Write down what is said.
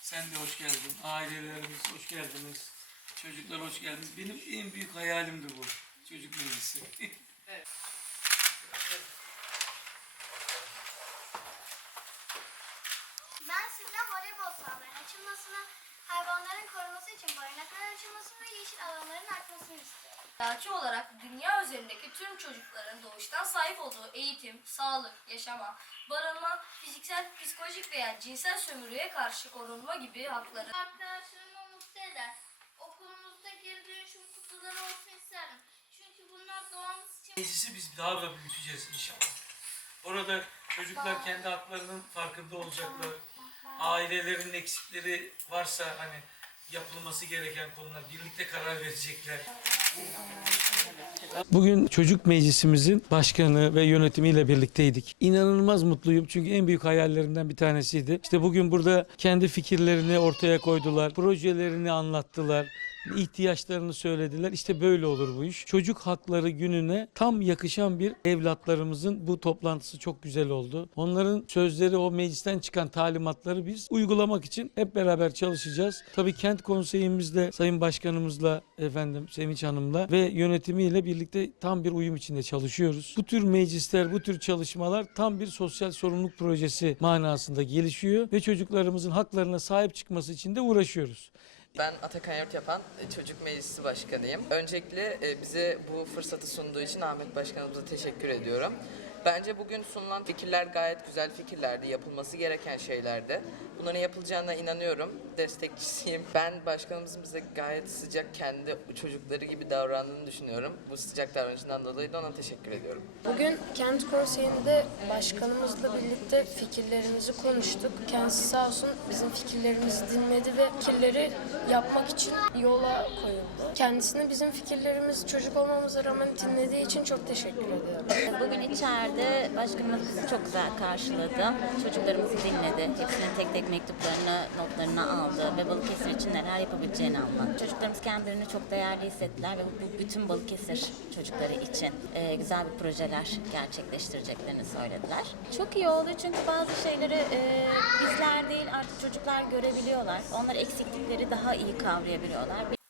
Sen de hoş geldin. Ailelerimiz hoş geldiniz. Çocuklar hoş geldiniz. Benim en büyük hayalimdi bu. Çocuk meclisi. Ben sizden voleybol sahalarının açılmasını, hayvanların korunması için barınakların açılmasını ve yeşil alanların artmasını istiyorum. Dağçı olarak dünya üzerindeki tüm çocukların doğuştan sahip olduğu eğitim, sağlık, yaşama, barınma, fiziksel, psikolojik veya cinsel sömürüye karşı korunma gibi hakları Arkadaşlarımı mutlu eder. Okulumuzda geri dönüşüm kutuları olsun isterim. Çünkü bunlar doğamız için Meclisi biz daha da büyüteceğiz inşallah. Orada çocuklar kendi haklarının farkında olacaklar. Ailelerin eksikleri varsa hani yapılması gereken konular birlikte karar verecekler. Bugün çocuk meclisimizin başkanı ve yönetimiyle birlikteydik. İnanılmaz mutluyum çünkü en büyük hayallerimden bir tanesiydi. İşte bugün burada kendi fikirlerini ortaya koydular, projelerini anlattılar ihtiyaçlarını söylediler. İşte böyle olur bu iş. Çocuk hakları gününe tam yakışan bir evlatlarımızın bu toplantısı çok güzel oldu. Onların sözleri o meclisten çıkan talimatları biz uygulamak için hep beraber çalışacağız. Tabii kent konseyimizde Sayın Başkanımızla efendim Sevinç Hanım'la ve yönetimiyle birlikte tam bir uyum içinde çalışıyoruz. Bu tür meclisler, bu tür çalışmalar tam bir sosyal sorumluluk projesi manasında gelişiyor ve çocuklarımızın haklarına sahip çıkması için de uğraşıyoruz. Ben Atakan Yurt Yapan e, Çocuk Meclisi Başkanıyım. Öncelikle e, bize bu fırsatı sunduğu için Ahmet Başkanımıza teşekkür ediyorum. Bence bugün sunulan fikirler gayet güzel fikirlerdi, yapılması gereken şeylerdi. Bunların yapılacağına inanıyorum, destekçisiyim. Ben başkanımızın bize gayet sıcak, kendi çocukları gibi davrandığını düşünüyorum. Bu sıcak davranışından dolayı da ona teşekkür ediyorum. Bugün kent konseyinde başkanımızla birlikte fikirlerimizi konuştuk. Kendisi sağ olsun bizim fikirlerimizi dinledi ve fikirleri yapmak için yola koyuldu. Kendisine bizim fikirlerimiz çocuk olmamıza rağmen dinlediği için çok teşekkür ediyorum. Bugün içeride başkanımız bizi çok güzel karşıladı. Çocuklarımızı dinledi. Hepsinin tek tek mektuplarını, notlarını aldı ve Balıkesir için neler yapabileceğini anlattı. Çocuklarımız kendilerini çok değerli hissettiler ve bu bütün Balıkesir çocukları için e, güzel bir projeler gerçekleştireceklerini söylediler. Çok iyi oldu çünkü bazı şeyleri e, bizler değil artık çocuklar görebiliyorlar. Onlar eksiklikleri daha iyi kavrayabiliyorlar.